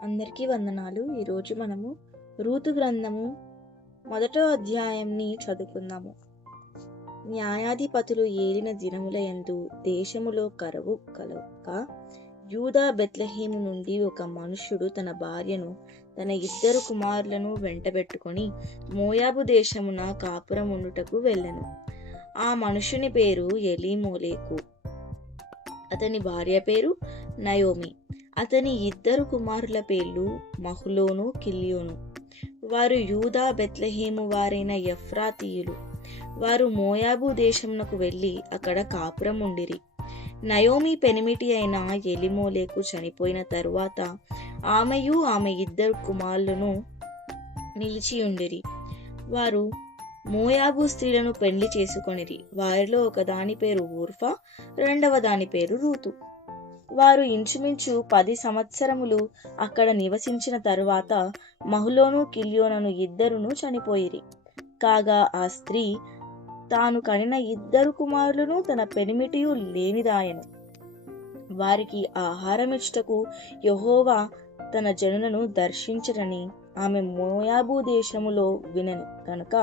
అందరికీ వందనాలు. ఈరోజు మనము రూతు గ్రంథము 1వ అధ్యాయంని చదువుకుందాము. న్యాయాధిపతులు ఏలిన దినములయందు దేశములో కరువు కలుగక యూదా బెత్లెహేము నుండి ఒక మనుష్యుడు తన భార్యను తన 2 కుమారులను వెంటబెట్టుకొని మోయాబు దేశమున కాపురముండుటకు వెళ్ళెను. ఆ మనుషుని పేరు ఎలీమోలేకు. అతని భార్య పేరు నయోమి. అతని 2 కుమారుల పేర్లు మహులోను, కిల్యోను. వారు యూదా బెత్లెహేము వారైన ఎఫ్రాతీయులు. వారు మోయాబు దేశమునకు వెళ్ళి అక్కడ కాపురం ఉండిరి. నయోమి పెనిమిటి అయిన ఎలీమోలేకు చనిపోయిన తరువాత ఆమెయు ఆమె 2 కుమారులను నిలిచియుండిరి. వారు మోయాబు స్త్రీలను పెండ్లి చేసుకొనిరి. వారిలో ఒకదాని పేరు ఊర్ఫా, రెండవ దాని పేరు రూతు. వారు ఇంచుమించు 10 సంవత్సరములు అక్కడ నివసించిన తరువాత మహులోను, కిల్యోనను 2 చనిపోయిరి. కాగా ఆ స్త్రీ తాను కనిన 2 కుమారులను తన పెనిమిటియు లేనిదాయెను. వారికి ఆహారమిచ్చుటకు యెహోవా తన జనులను దర్శించరని ఆమె మోయాబు దేశములో వినెను కనుక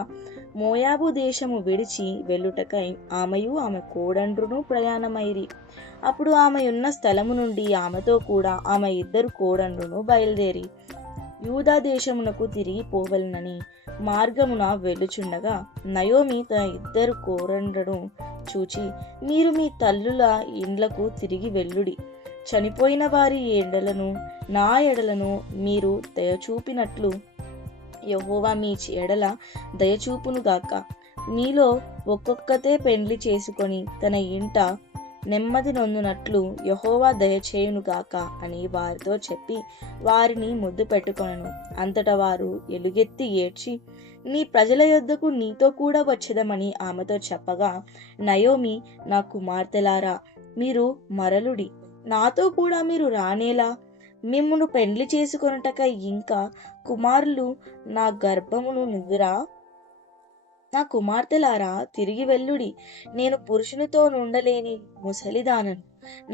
మోయాబు దేశము విడిచి వెళ్ళుటకై ఆమెయు ఆమె కోడండ్రును ప్రయాణమైరి. అప్పుడు ఆమె ఉన్న స్థలము నుండి ఆమెతో కూడా ఆమె 2 కోడండ్రును బయలుదేరి యూదా దేశమునకు తిరిగి పోవలనని మార్గమున వెళ్ళుచుండగా నయోమి తన 2 కోడండ్రును చూచి, మీరు మీ తల్లుల ఇండ్లకు తిరిగి వెళ్ళుడి. చనిపోయిన వారి ఎడలను నా ఎడలను మీరు దయచూపినట్లు యెహోవా మీ ఎడల దయచూపునుగాక. మీలో ఒక్కొక్కతే పెండ్లి చేసుకొని తన ఇంట నెమ్మది నొందునట్లు యెహోవా దయచేయునుగాక అని వారితో చెప్పి వారిని ముద్దు పెట్టుకొనెను. అంతటా వారు ఎలుగెత్తి ఏడ్చి, నీ ప్రజల యొద్దకు నీతో కూడా వచ్చేదమని ఆమెతో చెప్పగా, నయోమి, నా కుమార్తెలారా, మీరు మరలుడి, నాతో కూడా మీరు రానేలా? మిమ్మును పెండ్లి చేసుకొనుటకై ఇంకా కుమారులు నా గర్భమును నివ్వురా? నా కుమార్తెలారా, తిరిగి వెళ్ళుడి. నేను పురుషునితో నుండలేని ముసలిదానను.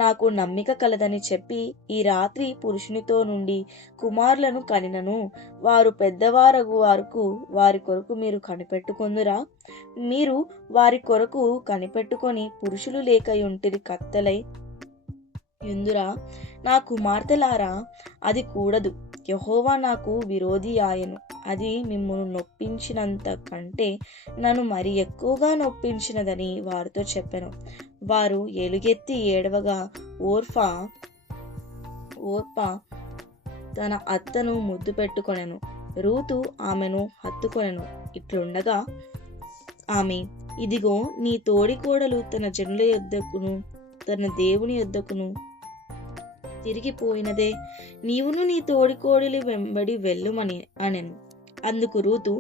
నాకు నమ్మిక కలదని చెప్పి ఈ రాత్రి పురుషునితో నుండి కుమారులను కనినను వారు పెద్దవారగు వరకు వారి కొరకు మీరు కనిపెట్టుకొందురా? మీరు వారి కొరకు కనిపెట్టుకొని పురుషులు లేకయుంటిరి కత్తెలై యుందురా? నా కుమార్తెలారా, అది కూడదు. యెహోవా నాకు విరోధి ఆయను. అది మిమ్మును నొప్పించినంత కంటే నన్ను మరి ఎక్కువగా నొప్పించినదని వారితో చెప్పెను. వారు ఎలుగెత్తి ఏడవగా ఓర్పా తన అత్తను ముద్దు పెట్టుకొనెను. రూతు ఆమెను హత్తుకొనెను. ఇట్లుండగా ఆమె, ఇదిగో నీ తోడికోడలు తన జనుల యొద్దకును తన దేవుని యొద్దకును తిరిగిపోయినదే. నీవును నీ తోడికోడలి వెంబడి వెళ్ళుమని అనెను. అందుకు రూతు,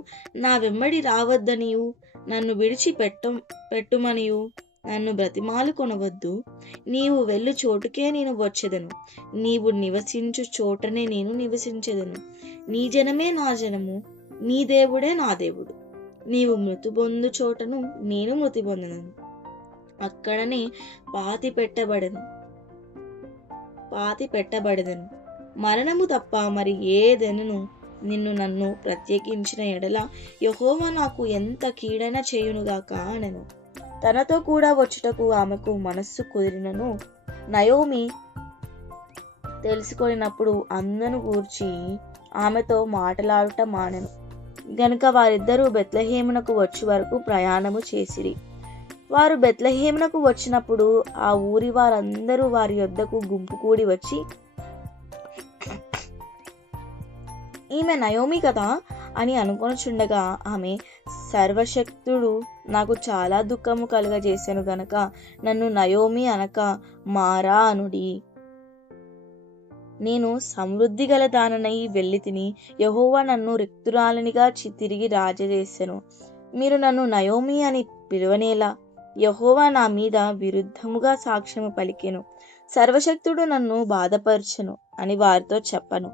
నా వెంబడి రావద్దనియు నన్ను విడిచి పెట్టుమనియు నన్ను బ్రతిమాలు కొనవద్దు. నీవు వెళ్ళు చోటుకే నేను వచ్చేదను. నీవు నివసించు చోటనే నేను నివసించెదను. నీ జనమే నా జనము, నీ దేవుడే నా దేవుడు. నీవు మృతి పొందు చోటను నేను మృతి పొందను. అక్కడనే పాతి పెట్టబడెదను. మరణము తప్ప మరి ఏదెనను నన్ను ప్రత్యేకించిన ఎడల యెహోవా నాకు ఎంత కీడైనా చేయునుగాక అనెను. తనతో కూడా వచ్చుటకు ఆమెకు మనస్సు కుదిరినను నయోమి తెలుసుకొనినప్పుడు అందును గూర్చి ఆమెతో మాటలాడుట మానెను. గనుక వారిద్దరూ బెత్లెహేమునకు వచ్చి వరకు ప్రయాణము చేసిరి. వారు బెత్లెహేమునకు వచ్చినప్పుడు ఆ ఊరి వారందరూ వారి యొద్దకు గుంపు కూడి వచ్చి, ఈమె నయోమి కదా అని అనుకొనుచుండగా ఆమె, సర్వశక్తుడు నాకు చాలా దుఃఖము కలుగజేసెను గనక నన్ను నయోమి అనక మారా అనుడి. నేను సమృద్ధి గల దాననై వెళ్ళితిని. యెహోవా నన్ను రిక్తురాలినిగా తిరిగి రాజచేసెను. మీరు నన్ను నయోమి అని పిలువనేలా? యెహోవా నా మీద విరుద్ధముగా సాక్ష్యము పలికెను. సర్వశక్తుడు నన్ను బాధపరచెను అని వారితో చెప్పను.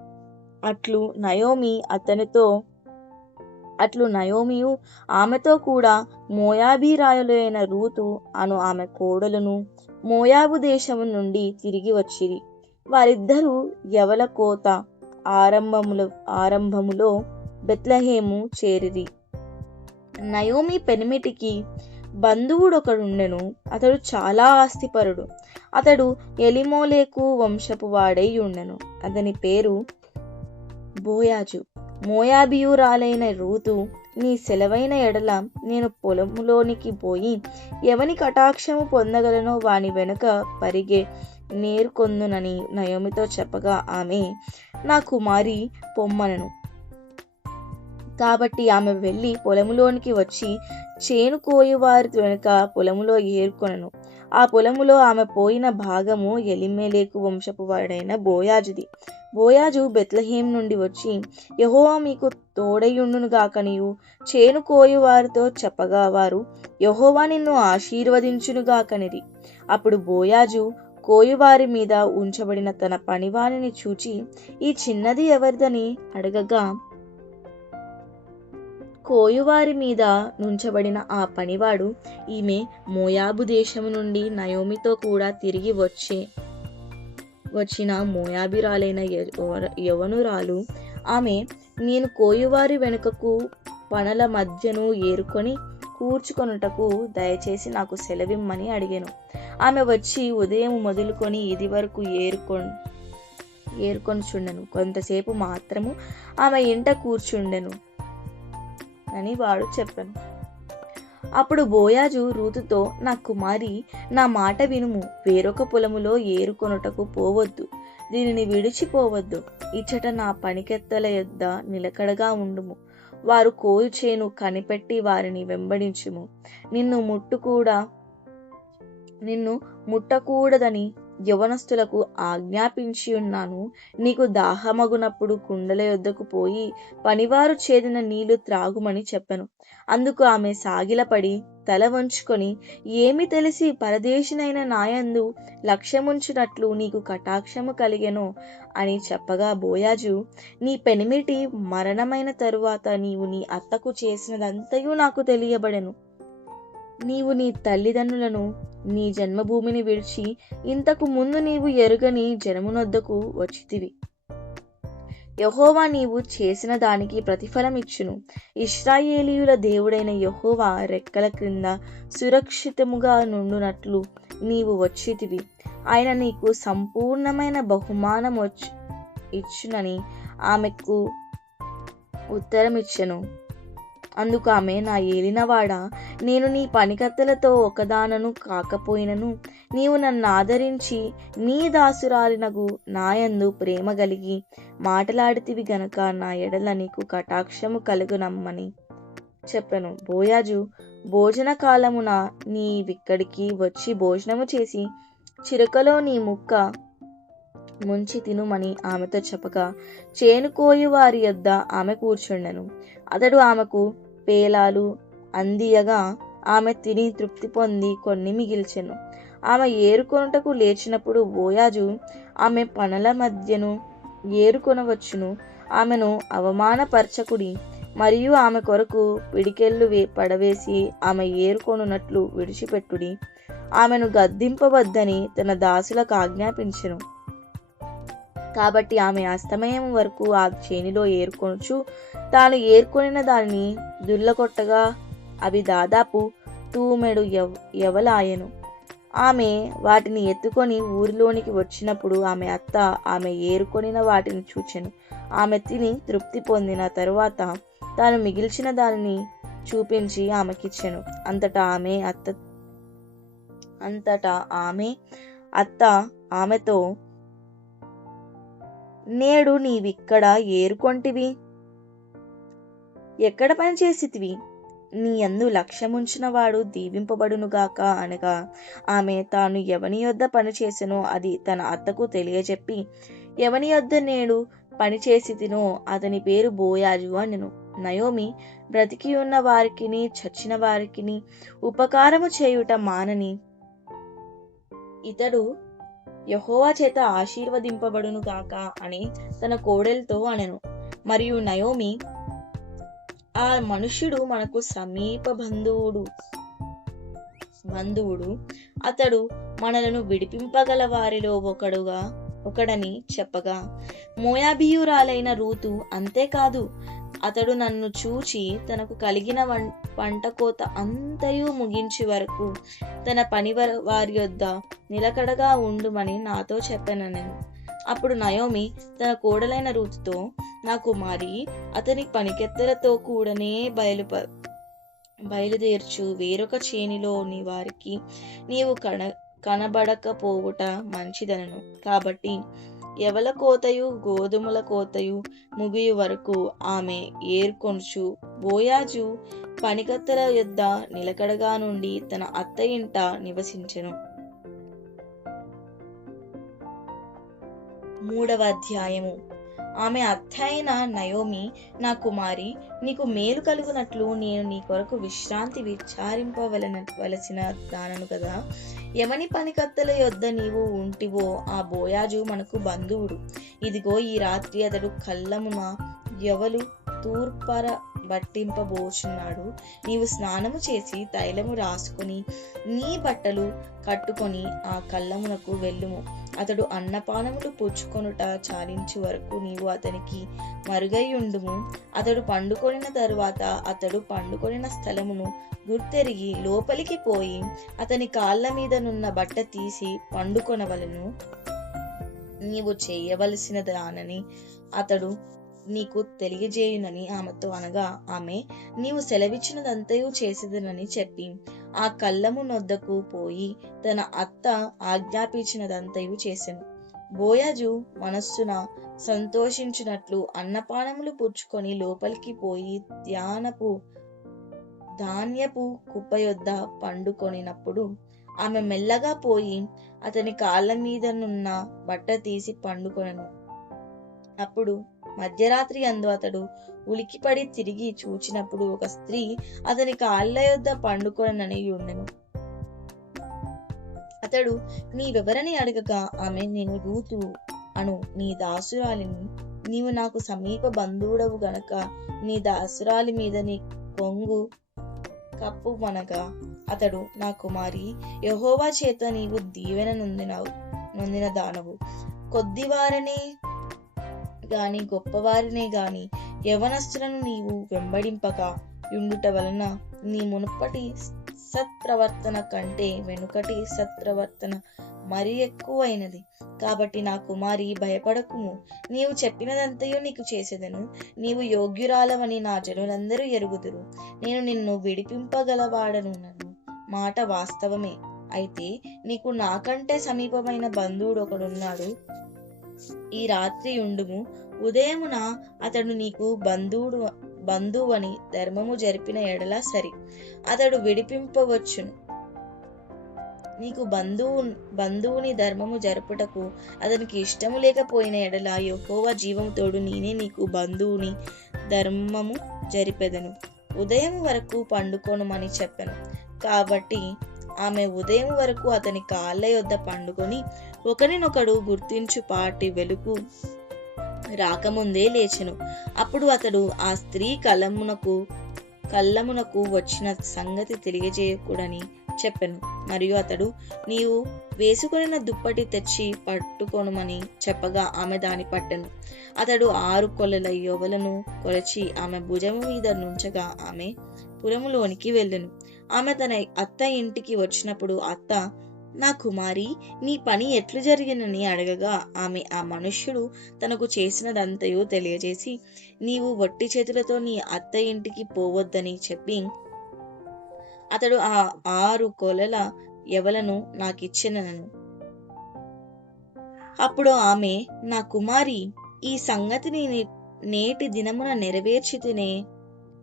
అట్లు నయోమియు ఆమెతో కూడా మోయాబీరాయులైన రూతు అను ఆమె కోడలును మోయాబు దేశము నుండి తిరిగి వచ్చిరి. వారిద్దరూ యవల కోత ఆరంభములో ఆరంభములో బెత్లెహేము చేరిరి. నయోమి పెనిమిటికి బంధువుడొకడుండెను. అతడు చాలా ఆస్తిపరుడు. అతడు ఎలిమోలేకు వంశపు వాడై ఉండెను. అతని పేరు బోయాజు. మోయాబీయురాలైన రూతు, నీ సెలవైన ఎడల నేను పొలములోనికి పోయి ఎవని కటాక్షము పొందగలనో వాని వెనుక పరిగె నేర్కొందునని నయోమితో చెప్పగా ఆమె, నా కుమారి పొమ్మనెను. కాబట్టి ఆమె వెళ్ళి పొలములోనికి వచ్చి చేను కోయువారి వెనుక పొలములో ఏర్కొనెను. ఆ పొలములో ఆమె పోయిన భాగము ఎలీమెలెకు వంశపు వాడైన బోయాజుది. బోయాజు బెత్లెహేం నుండి వచ్చి, యెహోవా మీకు తోడయుండునుగాకనియు చేను కోయువారితో చెప్పగా వారు, యెహోవా నిన్ను ఆశీర్వదించునుగాకనిరి. అప్పుడు బోయాజు కోయువారి మీద ఉంచబడిన తన పనివానిని చూచి, ఈ చిన్నది ఎవరిదని అడగగా, కోయువారి మీద నుంచబడిన ఆ పనివాడు, ఈమె మోయాబు దేశము నుండి నయోమితో కూడా తిరిగి వచ్చిన మోయాబీరాలైన యవనురాలు. ఆమె, నేను కోయువారి వెనుకకు పనల మధ్యను ఏరుకొని కూర్చుకొనుటకు దయచేసి నాకు సెలవిమ్మని అడిగాను. ఆమె వచ్చి ఉదయం మొదలుకొని ఇది వరకు ఏరుకొనుచుండెను. కొంతసేపు మాత్రము ఆమె ఇంట కూర్చుండెను అని వాడు చెప్పాను. అప్పుడు బోయాజు రూతుతో, నా కుమారి, నా మాట వినుము. వేరొక పొలములో ఏరుకొనుటకు పోవద్దు, దీనిని విడిచిపోవద్దు. ఇచ్చట నా పనికెత్తల యొద్ద నిలకడగా ఉండుము. వారు కోయు చేను కనిపెట్టి వారిని వెంబడించుము. నిన్ను ముట్టకూడదని యవనస్తులకు ఆజ్ఞాపించి ఉన్నాను. నీకు దాహమగునప్పుడు కుండల యొద్దకు పోయి పనివారు చేదిన నీళ్లు త్రాగుమని చెప్పెను. అందుకు ఆమె సాగిలపడి తల వంచుకొని, ఏమి తెలిసి పరదేశినైన నాయందు లక్ష్యముంచునట్లు నీకు కటాక్షము కలిగెనో అని చెప్పగా, బోయాజు, నీ పెనిమిటి మరణమైన తరువాత నీవు నీ అత్తకు చేసినదంతయు నాకు తెలియబడెను. నీవు నీ తల్లిదండ్రులను, నీ జన్మభూమిని విడిచి ఇంతకు ముందు నీవు ఎరుగని జనమునొద్దకు వచ్చితివి. యెహోవా నీవు చేసిన దానికి ప్రతిఫలం ఇచ్చును. ఇశ్రాయేలీయుల దేవుడైన యెహోవా రెక్కల క్రింద సురక్షితముగా నుండునట్లు నీవు వచ్చితివి. ఆయన నీకు సంపూర్ణమైన బహుమానం ఇచ్చునని ఆమెకు ఉత్తరమిచ్చెను. అందుకు ఆమె, నా ఏలినవాడా, నేను నీ పనికత్తెలతో ఒకదానను కాకపోయినను నీవు నన్ను ఆదరించి నీ దాసురాలినగు నాయందు ప్రేమ కలిగి మాటలాడితివి గనక నా ఎడల నీకు కటాక్షము కలుగునమ్మని చెప్పెను. బోయాజు, భోజన కాలమున నీవిక్కడికి వచ్చి భోజనము చేసి చిరకలో నీ ముక్క ముంచి తినుమని ఆమెతో చెప్పగా, చేను కోయు వారి యొద్ద ఆమె కూర్చుండెను. అతడు ఆమెకు పేలాలు అందియగా ఆమె తిని తృప్తి పొంది కొన్ని మిగిల్చెను. ఆమె ఏరుకొనుటకు లేచినప్పుడు బోయాజు, ఆమె పనల మధ్యను ఏరుకొనవచ్చును, ఆమెను అవమానపరచకుడి, మరియు ఆమె కొరకు పిడికెళ్ళు పడవేసి ఆమె ఏరుకొనున్నట్లు విడిచిపెట్టుడి, ఆమెను గద్దింపవద్దని తన దాసులకు ఆజ్ఞాపించెను. కాబట్టి ఆమె అస్తమయం వరకు ఆ చేనిలో ఏరుకొనుచు తాను ఏరుకొనిన దానిని దుల్లకొట్టగా అవి దాదాపు తూమెడు యవలాయెను. ఆమె వాటిని ఎత్తుకొని ఊరిలోనికి వచ్చినప్పుడు ఆమె అత్త ఆమె ఏరుకొనిన వాటిని చూచెను. ఆమె తిని తృప్తి పొందిన తరువాత తాను మిగిల్చిన దానిని చూపించి ఆమెకిచ్చెను. అంతటా ఆమె అత్త ఆమెతో, నేడు నీవిక్కడ ఏరుకొంటివి, ఎక్కడ పని చేసితివి? నీ యందు లక్ష్యముంచిన వాడు దీవింపబడునుగాక అనగా, ఆమె తాను ఎవని యొద్ద పని చేసెనో అది తన అత్తకు తెలియజెప్పి, ఎవని యొద్ద నేడు పని చేసితినో అతని పేరు బోయాజు అనెను. నయోమి బ్రతికి ఉన్న వారికిని చచ్చిన వారికిని ఉపకారము చేయుట మానని ఇతడు యెహోవా చేత ఆశీర్వదింపబడును గాక అని తన కోడెలతో అనెను. మరియు నయోమి, ఆ మనుష్యుడు మనకు సమీప బంధువుడు, అతడు మనలను విడిపింపగల వారిలో ఒకడుగా ఒకడని చెప్పగా, మోయాబీయురాలైన రూతు అంతేకాదు, అతడు నన్ను చూచి తనకు కలిగిన పంట కోత అంతయు ముగించి వరకు తన పని వారి యొద్ద నిలకడగా ఉండుమని నాతో చెప్పానని. అప్పుడు నయోమి తన కోడలైన రూతుతో, నా కుమారి, అతని పనికెత్తెలతో కూడనే బయలుదేర్చు వేరొక చేనిలోని వారికి నీవు కనబడకపోవుట మంచిదనను. కాబట్టి ఎవల కోతయు గోధుమల కోతయు ముగియు వరకు ఆమె ఏర్కొనుచు బోయాజు పనికత్తెల యొద్ద నిలకడగా నుండి తన అత్త ఇంట నివసించెను. 3వ అధ్యాయము. ఆమె అత్త అయిన నయోమి, నా కుమారి, నీకు మేలు కలుగునట్లు నేను నీ కొరకు విశ్రాంతి విచారింపవలసిన దానను కదా. ఎవని పనికత్తెల యొద్ద నీవు ఉంటివో ఆ బోయాజు మనకు బంధువుడు. ఇదిగో ఈ రాత్రి అతడు కళ్ళమున ఎవలు తూర్పర బట్టింపబోచున్నాడు. నీవు స్నానము చేసి తైలము రాసుకొని నీ బట్టలు కట్టుకొని ఆ కళ్ళమునకు వెళ్ళుము. అతడు అన్నపానములు పుచ్చుకొనుట చాలించు వరకు నీవు అతనికి మరుగైయుండుము. అతడు పండుకొనిన తరువాత అతడు పండుకొనిన స్థలమును గుర్తెరిగి లోపలికి పోయి అతని కాళ్ళ మీద నున్న బట్ట తీసి పండుకొనవలను. నీవు చేయవలసిన దానని అతడు నీకు తెలియజేయునని ఆమెతో అనగా, ఆమె, నీవు సెలవిచ్చినదంతయు చేసేదనని చెప్పి ఆ కళ్ళము నొద్దకు పోయి తన అత్త ఆజ్ఞాపించినదంతయు చేసెను. బోయాజు మనస్సున సంతోషించినట్లు అన్నపానములు పుచ్చుకొని లోపలికి పోయి ధాన్యపు కుప్ప యొద్ద పండుకొనినప్పుడు ఆమె మెల్లగా పోయి అతని కాళ్ళ మీద నున్న బట్ట తీసి పండుకొనెను. అప్పుడు మధ్యరాత్రి అందు అతడు ఉలికిపడి తిరిగి చూచినప్పుడు ఒక స్త్రీ అతని కాళ్ళ యొద్ద పండుకొనని ఉండెను. అతడు నీవెవరని అడగగా ఆమె, నేను రూతు అను నీ దాసురాలిని. నీవు నాకు సమీప బంధువుడవు గనక నీ దాసురాలి మీద నీ కొంగు కప్పుమనగా, అతడు, నా కుమారి, యెహోవా చేత నీవు దీవెన నొందిన దానవు. కొద్దివారనే గాని గొప్పవారినే గాని యవనస్తులను నీవు వెంబడింపక యుండుట వలన నీ మునుపటి సత్ప్రవర్తన కంటే వెనుకటి సత్ప్రవర్తన మరి ఎక్కువైనది. కాబట్టి నా కుమారి, భయపడకుము. నీవు చెప్పినదంతయు నీకు చేసేదను. నీవు యోగ్యురాలవని నా జనులందరూ ఎరుగుదురు. నేను నిన్ను విడిపింపగలవాడనున్నను మాట వాస్తవమే. అయితే నీకు నాకంటే సమీపమైన బంధువుడు ఒకడున్నాడు. ఈ రాత్రి ఉండుము. ఉదయమున అతడు నీకు బంధువని ధర్మము జరిపిన ఎడల సరి, అతడు విడిపింపవచ్చును. నీకు బంధువుని ధర్మము జరుపుటకు అతనికి ఇష్టము లేకపోయిన ఎడల యెహోవా జీవము తోడు నేనే నీకు బంధువుని ధర్మము జరిపెదను. ఉదయం వరకు పండుకొనుమని చెప్పెను. కాబట్టి ఆమె ఉదయం వరకు అతని కాళ్ళ యొద్ద పండుకొని ఒకరినొకడు గుర్తించు పాటి వెలుగు రాకముందే లేచెను. అప్పుడు అతడు ఆ స్త్రీ కళ్ళమునకు వచ్చిన సంగతి తెలియజేయకూడని చెప్పెను. మరియు అతడు, నీవు వేసుకొనిన దుప్పటి తెచ్చి పట్టుకొనుమని చెప్పగా ఆమె దాని పట్టెను. అతడు 6 కొలల యొవలను కొలచి ఆమె భుజము మీద నుంచగా ఆమె పురములోనికి వెళ్ళెను. ఆమె తన అత్త ఇంటికి వచ్చినప్పుడు అత్త, నా కుమారి, నీ పని ఎట్లు జరిగినని అడగగా ఆమె ఆ మనుష్యుడు తనకు చేసినదంతయు తెలియజేసి, నీవు వట్టి చేతులతో నీ అత్త ఇంటికి పోవద్దని చెప్పి అతడు ఆ 6 కొలల యవలను నాకిచ్చెనను. అప్పుడు ఆమె, నా కుమారి, ఈ సంగతిని నేటి దినమున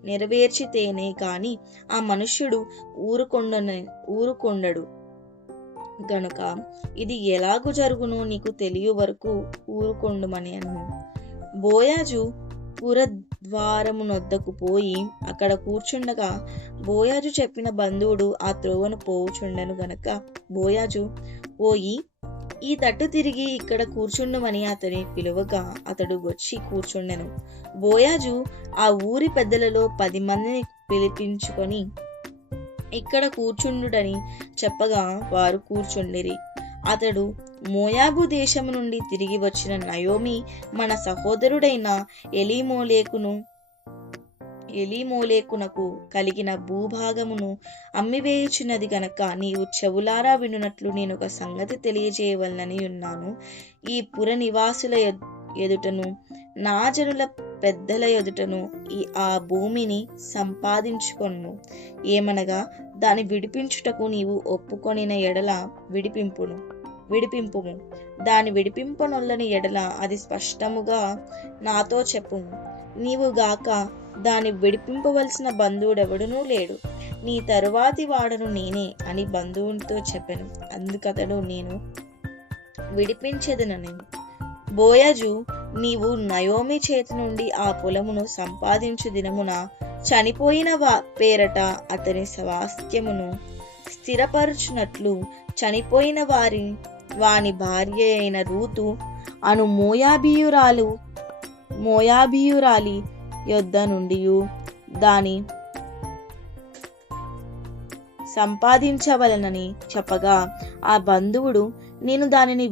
నెరవేర్చితేనే కాని ఆ మనుష్యుడు ఊరుకొండడు గనుక ఇది ఎలాగు జరుగునో నీకు తెలియ వరకు ఊరుకొండుమని అను. బోయాజు పురద్వారమునొద్దకు పోయి అక్కడ కూర్చుండగా బోయాజు చెప్పిన బంధువుడు ఆ త్రోవను పోవుచుండెను గనక బోయాజు, పోయి ఈ తట్టు తిరిగి ఇక్కడ కూర్చుండుమని అతని పిలువగా అతడు వచ్చి కూర్చుండెను. బోయాజు ఆ ఊరి పెద్దలలో 10 మందిని పిలిపించుకొని ఇక్కడ కూర్చుండుడని చెప్పగా వారు కూర్చుండిరి. అతడు మోయాబు దేశము నుండి తిరిగి వచ్చిన నయోమి మన సహోదరుడైన ఎలీమోలేకునకు కలిగిన భూభాగమును అమ్మివేయుచున్నది గనక నీవు చెవులారా వినున్నట్లు నేను ఒక సంగతి తెలియజేయవలనని ఉన్నాను. ఈ పుర నివాసుల ఎదుటను నా జనుల పెద్దల ఎదుటను ఆ భూమిని సంపాదించుకొను. ఏమనగా దాని విడిపించుటకు నీవు ఒప్పుకొనిన ఎడల విడిపింపుము. దాని విడిపింపనొల్లని ఎడల అది స్పష్టముగా నాతో చెప్పుము. నీవు గాక దాని విడిపింపవలసిన బంధువుడెవడునూ లేడు. నీ తరువాతి వాడను నేనే అని బంధువునితో చెప్పెను. అందుకతడు నేను విడిపించెదనని. బోయజు, నీవు నయోమి చేతి నుండి ఆ పొలమును సంపాదించు దినమున చనిపోయిన పేరట అతని స్వాస్థ్యమును స్థిరపరచునట్లు చనిపోయిన వాని భార్య అయిన రూతు అను మోయాబీయురాలి యొద్ద నుండి దాని సంపాదించవలనని చెప్పగా ఆ బంధువుడు, నేను దానిని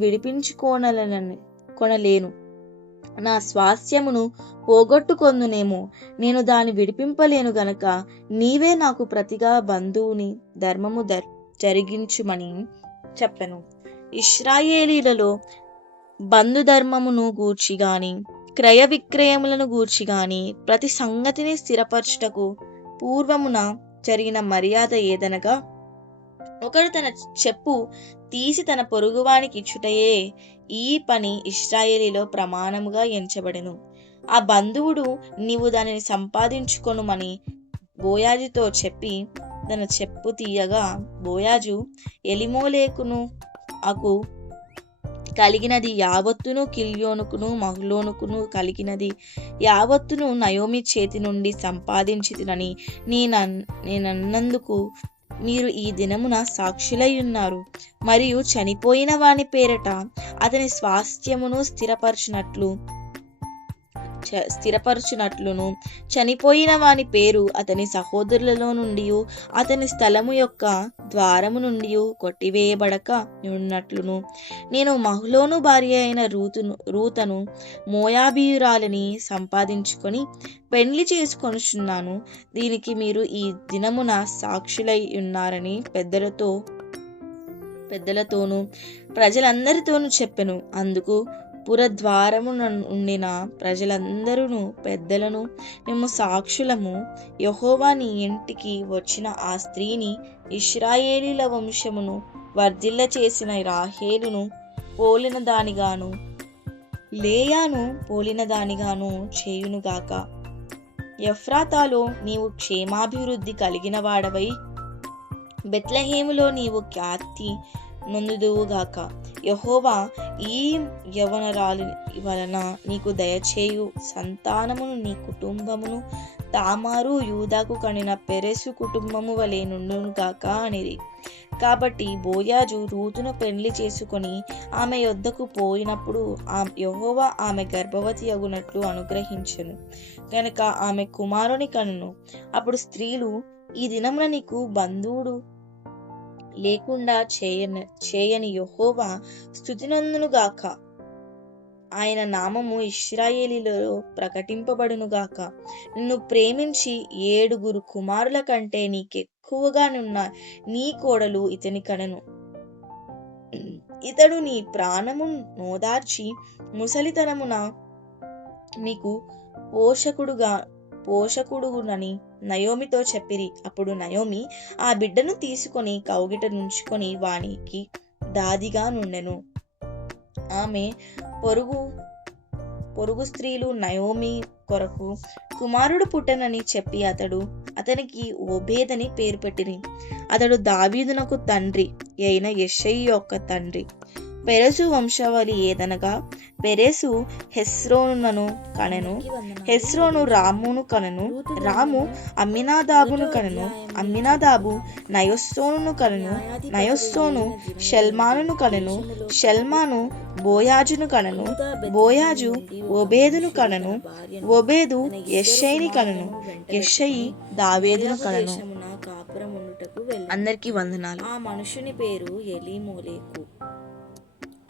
కొనలేను, నా స్వాస్థ్యమును పోగొట్టుకొందునేమో, నేను దాన్ని విడిపింపలేను గనక నీవే నాకు ప్రతిగా బంధువుని ధర్మము జరిగించుమని చెప్పెను. ఇశ్రాయేలీలలో బంధుధర్మమును గూర్చి గాని క్రయ విక్రయములను గూర్చి గాని ప్రతి సంగతిని స్థిరపరచుటకు పూర్వమున జరిగిన మర్యాద ఏదనగా, ఒకడు తన చెప్పు తీసి తన పొరుగువానికి ఇచ్చుటయే ఈ పని ఇశ్రాయేలీలో ప్రమాణముగా ఎంచబడెను. ఆ బంధువుడు నీవు దానిని సంపాదించుకొనుమని బోయాజుతో చెప్పి తన చెప్పు తీయగా, బోయాజు ఎలిమోలేకును అకు కలిగినది యావత్తును, కిల్యోనుకును మహ్లోనుకును కలిగినది యావత్తును నయోమి చేతి నుండి సంపాదించితినని నేనన్నందుకు మీరు ఈ దినమున సాక్షులై ఉన్నారు. మరియు చనిపోయిన వాని పేరట అతని స్వాస్థ్యమును స్థిరపరచునట్లును చనిపోయిన వాని పేరు అతని సహోదరులలో నుండి అతని స్థలము యొక్క ద్వారము నుండి కొట్టివేయబడక ఉన్నట్లును నేను మహ్లోను భార్య అయిన రూతను మోయాబీయురాలిని సంపాదించుకొని పెండ్లి చేసుకొనుచున్నాను. దీనికి మీరు ఈ దినమున సాక్షులై ఉన్నారని పెద్దలతోనూ ప్రజలందరితోనూ చెప్పెను. అందుకు పురద్వారము ఉండిన ప్రజలందరూ పెద్దలను, మేము సాక్షులము, యెహోవా నీ ఇంటికి వచ్చిన ఆ స్త్రీని ఇశ్రాయేలీల వంశమును వర్ధిల్ల చేసిన రాహేలును పోలిన దానిగాను లేయాను పోలిన దానిగాను చేయునుగాక. ఎఫ్రాతాలో నీవు క్షేమాభివృద్ధి కలిగిన వాడవై బెత్లెహేములో నీవు ఖ్యాతి నొందుదువుగాక. యెహోవా ఈ యవనరాలి వలన నీకు దయచేయు సంతానమును నీ కుటుంబమును తామారు యూదాకు కనిన పెరెసు కుటుంబము వలె నుండునుగాక అనిది. కాబట్టి బోయాజు రూతును పెండ్లి చేసుకొని ఆమె యొద్దకు పోయినప్పుడు యెహోవా ఆమె గర్భవతి అగునట్లు అనుగ్రహించెను గనుక ఆమె కుమారుని కనును. అప్పుడు స్త్రీలు, ఈ దినమున నీకు బంధువుడు లేకుండా చేయని యెహోవా స్తుతినందునుగాక. ఆయన నామము ఇశ్రాయేలీలలో ప్రకటింపబడునుగాక. నిన్ను ప్రేమించి 7 కుమారుల కంటే నీకెక్కువగా నున్న నీ కోడలు ఇతని కనెను. ఇతడు నీ ప్రాణము నోదార్చి ముసలితనమున నీకు పోషకుడునని నయోమితో చెప్పిరి. అప్పుడు నయోమి ఆ బిడ్డను తీసుకొని కౌగిట నుంచుకొని వానికి దాదిగా నుండెను. ఆమె పొరుగు స్త్రీలు నయోమి కొరకు కుమారుడు పుట్టనని చెప్పి అతనికి ఓబేదని పేరు పెట్టిరి. అతడు దావీదునకు తండ్రి అయిన యెషయి యొక్క తండ్రి. పెరెసు వంశావళి ఏదనగా, పెరెసు హెస్రోనును కనెను, హెస్రోను రామును కనెను, రాము అమ్మినాదాబును కనెను, అమ్మినాదాబు నయస్సోనును కనెను, నయస్సోను షల్మానును కనెను, షల్మాను బోయాజును కనెను, బోయాజు ఓబేదును కనెను, ఓబేదు యెషయిని కనెను, యెషయి దావీదును కనెను. అందరికీ వందనాలు. ఆ మనుషుని పేరు ఎలీమోలేకు.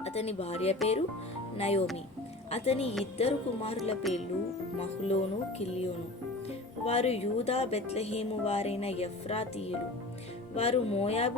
అతని భార్య పేరు నయోమి. అతని ఇద్దరు కుమారుల పేర్లు మహ్లోను, కిల్యోను. వారు యూదా బెత్లెహేము వారైన ఎఫ్రాతీయులు. వారు మోయాబు